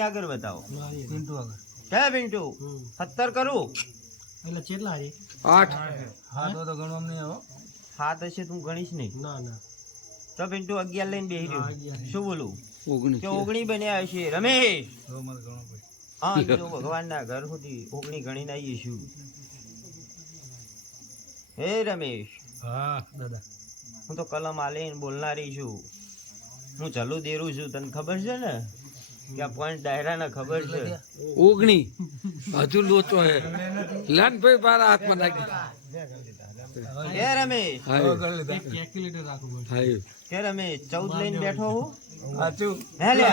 આગળ બતાવો પિન્ટુ આગળ. કયા પિન્ટુ? સત્તર કરું? એટલે કેટલા છે? આઠ. હા તો તો ગણવામાં નહીં આવો. હા તો છે તું ગણીશ નહીં. ના ના. તો પિન્ટુ અગિયાર લઈને બેસી હા, રહ્યો શું બોલું? કે ઓગણી બન્યા હશે. રમેશ! ગણવું હા જો ભગવાનના ઘર સુધી ઓગણી ગણીને આવીએ છું હે રમેશ! હા દાદા. હું તો કલમ આલીને બોલનારી છું. હું ચલું દેરું છું. તને ખબર છે ને? કે આ પોઈન્ટ ખબર છે. ઓગણી હજુ લોચો હે. લાનભાઈ મારા હાથમાં નાખી રમેશ. હાય. કેલ્ક્યુલેટર રાખવું પડે હાય. કે રમેશ ચૌદ લઈને બેઠો હું? સાચું. હે લે.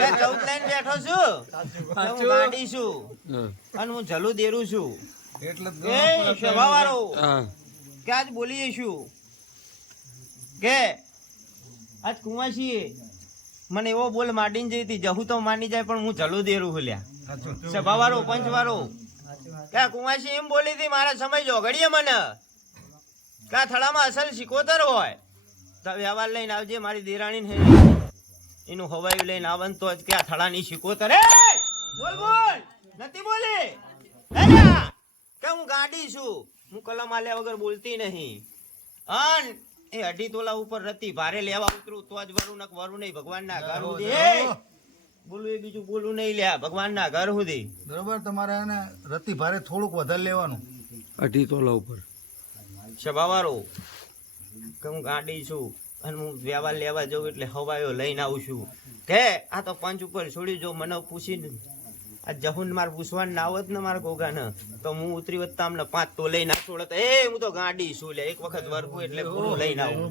કે ચૌદ લઈને બેઠો છું? ગાડી છું. અને હું જલું દેરું છું. એટલે કે આજ બોલીએ છું કે? આજ કુંવાસી મને એવો બોલ માંડીને જઈ હતી, જહુ તો માની જાય, પણ હું જલો દેરું હુલ્યા. સભાવાળો, પંચવાળો. કે આ કુંવાસી એમ બોલી હતી, મારા સમય જોગડીએ મને. કે આ થડામાં અસલ શીખોતર હોય. તો વ્યવહાર લઈને આવજે, મારી દેરાણી ને એનું હવાયું લઈને આવન તો જ કે આ થડાની શીખોતર બોલ બોલ. નથી બોલી? કે હું ગાડી છું. હું કલમ આલ્યા વગર બોલતી નહીં. અન એ અઢી તોલા ઉપર રતી ભારે લેવા ઉતરું તો જ વરુ નક વરુ નહીં ભગવાનના ઘર સુધી. બોલું એ બીજું બોલું નહીં લ્યા ભગવાનના ઘર સુધી. બરોબર તમારે એને રતી ભારે થોડુંક વધારે લેવાનું. અઢી તોલા ઉપર. સભાવાળો કે હું ગાડી છું અને હું વ્યવહાર લેવા જાઉં એટલે હવાયો લઈને આવું છું. કે આ તો પંચ ઉપર છોડી જો મને પૂછીને આ જહુન માર પૂછવાનું ના આવત ને મારા ગોગાને તો હું ઉતરી વધતા અમને પાંચ તો લઈને ના છોડત. એ, હું તો ગાડી છું લે? એક વખત વરકું એટલે પૂરું લઈને આવું.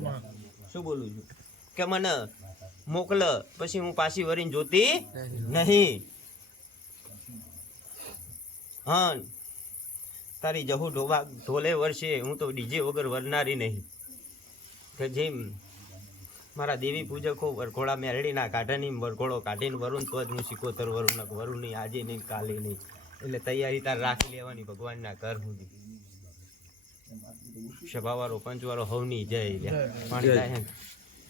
શું બોલું છું? કે મને મોકલ, પછી હું પાછી વરીને જોતી નહીં. હા, તારી જહુ ઢોવા ઢોલે વરસે, હું તો ડીજે વગર વરનારી નહીં. કે જેમ મારા દેવી પૂજકો વરઘોડા મેરડીના કાઢાની વરઘોડો કાઢીને વરુણ તો જ હું સિકોતર વરુણ ન વરુણ નહીં આજે નહીં કાલે નહીં. એટલે તૈયારી તાર રાખી લેવાની ભગવાનના ઘર સુધી. સભાવાળો પંચવાળો હવની જય.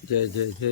જય જય જય.